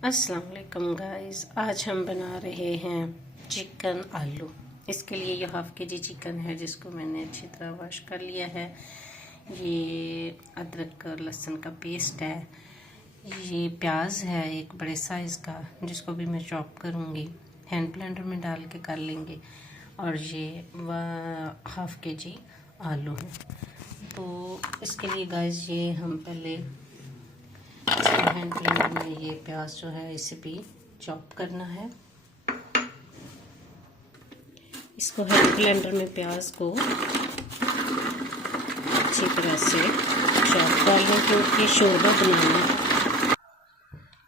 अस्सलाम वालेकुम गाइस। आज हम बना रहे हैं चिकन आलू। इसके लिए ये हाफ़ के जी चिकन है जिसको मैंने अच्छी तरह वॉश कर लिया है। ये अदरक और लहसुन का पेस्ट है। ये प्याज है एक बड़े साइज़ का जिसको भी मैं चॉप करूँगी, हैंड ब्लेंडर में डाल के कर लेंगे। और ये हाफ़ के जी आलू है। तो इसके लिए गाइस ये हम पहले हैंड ब्लेंडर में ये प्याज जो है इसे भी चॉप करना है। इसको हैंड ब्लेंडर में प्याज को अच्छी तरह से चॉप कर लें क्योंकि शोरबा बनाना है।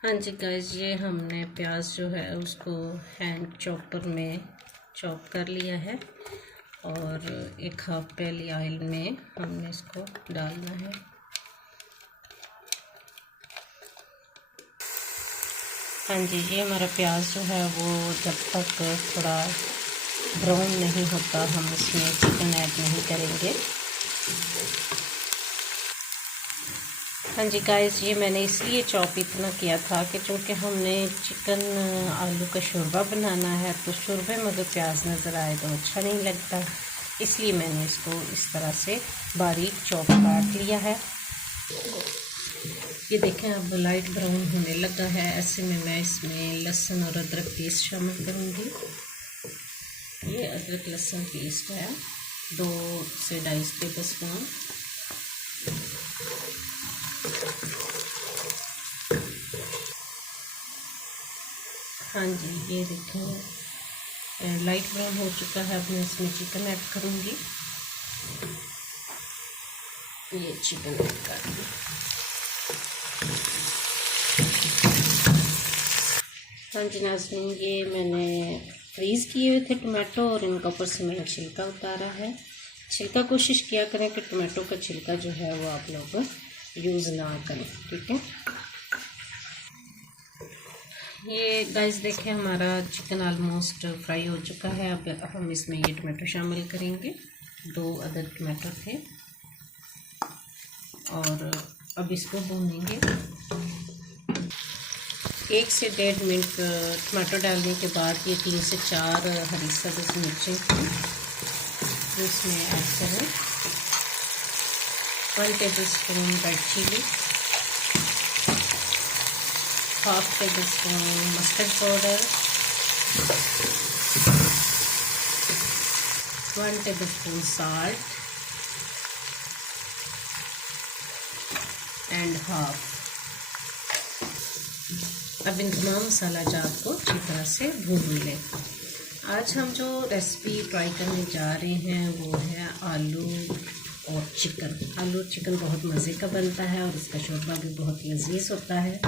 हाँ जी गाइस, ये हमने प्याज जो है उसको हैंड चॉपर में चॉप कर लिया है और एक हाफ पैली ऑयल में हमने इसको डालना है। हाँ जी, ये हमारा प्याज जो है वो जब तक थोड़ा ब्राउन नहीं होता हम इसमें चिकन ऐड नहीं करेंगे। हाँ जी गाइस, ये मैंने इसलिए चॉप इतना किया था कि चूँकि हमने चिकन आलू का शोरबा बनाना है तो शोरबे में अगर प्याज नज़र आए तो अच्छा नहीं लगता, इसलिए मैंने इसको इस तरह से बारीक चॉप काट लिया है। ये देखें अब लाइट ब्राउन होने लगा है। ऐसे में मैं इसमें लहसुन और अदरक पेस्ट शामिल करूँगी। ये अदरक लहसुन पेस्ट है 2 से 2.5 टेबल स्पून। हाँ जी, ये देखें लाइट ब्राउन हो चुका है। अब मैं इसमें चिकन ऐड करूँगी। ये चिकन ऐड कर दूँ। हाँ जी नाज़रीन, ये मैंने फ्रीज़ किए हुए थे टमाटो और इनका ऊपर से मैंने छिलका उतारा है। छिलका कोशिश किया करें कि टमाटो का छिलका जो है वो आप लोग यूज़ ना करें, ठीक है। ये गाइस देखें हमारा चिकन ऑलमोस्ट फ्राई हो चुका है। अब हम इसमें ये टमाटो शामिल करेंगे। 2 अदर टमाटो थे और अब इसको भूनेंगे। 1 से 1.5 मिनट टमाटो डालने के बाद ये 3 से 4 हरी सब्ज़ मिर्चें थी तो इसमें ऐड करें। 1 tablespoon red chilli, 1/2 tablespoon mustard powder, 1 tablespoon salt and half. अब इन तमाम मसाला जात को अच्छी तरह से भून लें। आज हम जो रेसिपी ट्राई करने जा रहे हैं वो है आलू और चिकन। आलू और चिकन बहुत मज़े का बनता है और इसका शोरबा भी बहुत लजीज होता है।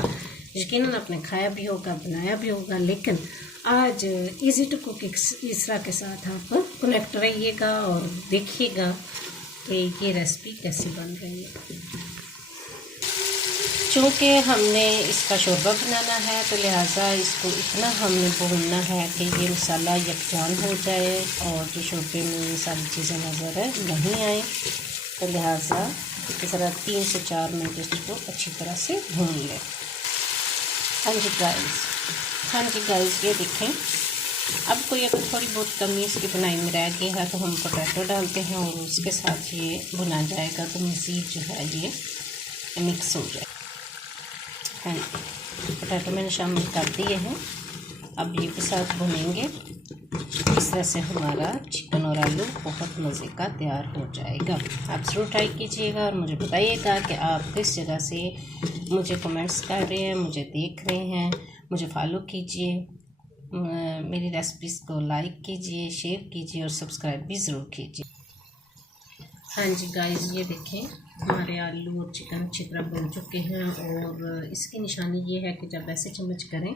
यकीनन आपने खाया भी होगा, बनाया भी होगा, लेकिन आज इजी टू कुक इसरा के साथ आप कनेक्ट रहिएगा और देखिएगा कि ये रेसिपी कैसी बन रही है। चूँकि हमने इसका शोरबा बनाना है तो लिहाजा इसको इतना हमने भूनना है कि ये मसाला यकजान हो जाए और जो शोरबे में सारी चीज़ें नज़र नहीं आए। तो लिहाजा ज़रा 3 से 4 मिनट इसको अच्छी तरह से भून लें। हाँ जी गाइस, ये देखें अब कोई अगर थोड़ी बहुत कमी इसकी बुनाई में रह गई है तो हम पोटैटो डालते हैं और उसके साथ ये भुना जाएगा तो मज़ीद जो है ये मिक्स हो जाए। हाँ, पोटैटो मैंने शामिल कर दिए हैं। अब ये के साथ भुनेंगे। इस तरह से हमारा चिकन और आलू बहुत मज़े का तैयार हो जाएगा। आप ज़रूर ट्राई कीजिएगा और मुझे बताइएगा कि आप किस जगह से मुझे कमेंट्स कर रहे हैं, मुझे देख रहे हैं। मुझे फॉलो कीजिए, मेरी रेसिपीज़ को लाइक कीजिए, शेयर कीजिए और सब्सक्राइब भी ज़रूर कीजिए। हाँ जी गाइस, ये देखें हमारे आलू और चिकन अच्छी तरह बन चुके हैं और इसकी निशानी ये है कि जब ऐसे चम्मच करें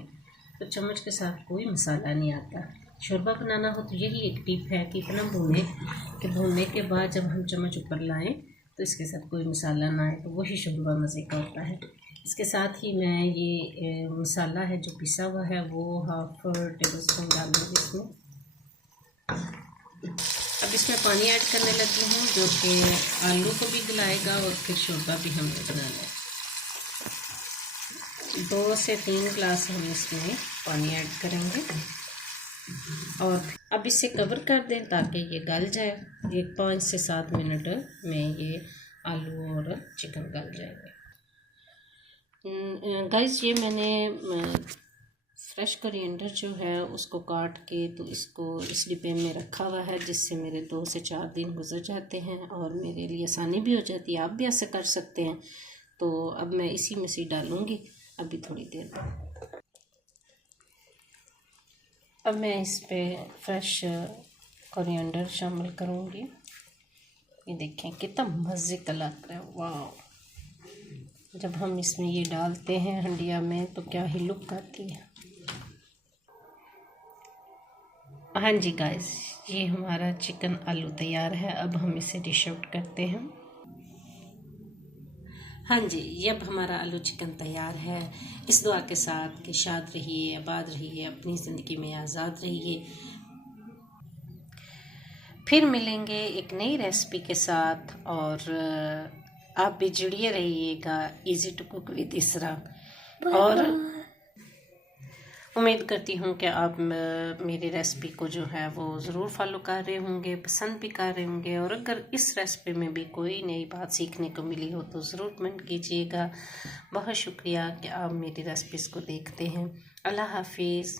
तो चम्मच के साथ कोई मसाला नहीं आता। शोरबा बनाना हो तो यही एक टिप है कि इतना भूनें कि भूनने के बाद जब हम चम्मच ऊपर लाएं तो इसके साथ कोई मसाला ना आए, तो वही शोरबा मज़े का होता है। इसके साथ ही मैं ये मसाला है जो पिसा हुआ है वो 1/2 टेबल स्पून डालूँगी इसमें। अब इसमें पानी ऐड करने लगी हूँ जो कि आलू को भी गलाएगा और फिर शोरबा भी हमने बनाना है। 2 से 3 गिलास हम इसमें पानी ऐड करेंगे और अब इसे कवर कर दें ताकि ये गल जाए। एक 5 से 7 मिनट में ये आलू और चिकन गल जाएंगे। गाइस ये मैंने फ्रेश कोरिएंडर जो है उसको काट के तो इसको इस डिब्बे में रखा हुआ है, जिससे मेरे 2 से 4 दिन गुजर जाते हैं और मेरे लिए आसानी भी हो जाती है। आप भी ऐसे कर सकते हैं। तो अब मैं इसी में से डालूँगी अभी थोड़ी देर बाद। अब मैं इस पे फ्रेश कोरिएंडर शामिल करूँगी। ये देखें कितना मज़े का लग रहा है, वाह। जब हम इसमें ये डालते हैं हंडिया में तो क्या ही लुक आती है। हाँ जी गाइस, ये हमारा चिकन आलू तैयार है। अब हम इसे डिश आउट करते हैं। हाँ जी, ये अब हमारा आलू चिकन तैयार है। इस दुआ के साथ कि शाद रहिए, आबाद रहिए, अपनी ज़िंदगी में आज़ाद रहिए। फिर मिलेंगे एक नई रेसिपी के साथ और आप भी जुड़िए रहिएगा इजी टू कुक विद इसरा। और उम्मीद करती हूँ कि आप मेरी रेसिपी को जो है वो ज़रूर फॉलो कर रहे होंगे, पसंद भी कर रहे होंगे। और अगर इस रेसिपी में भी कोई नई बात सीखने को मिली हो तो ज़रूर कमेंट कीजिएगा। बहुत शुक्रिया कि आप मेरी रेसिपीज़ को देखते हैं। अल्लाह हाफिज़।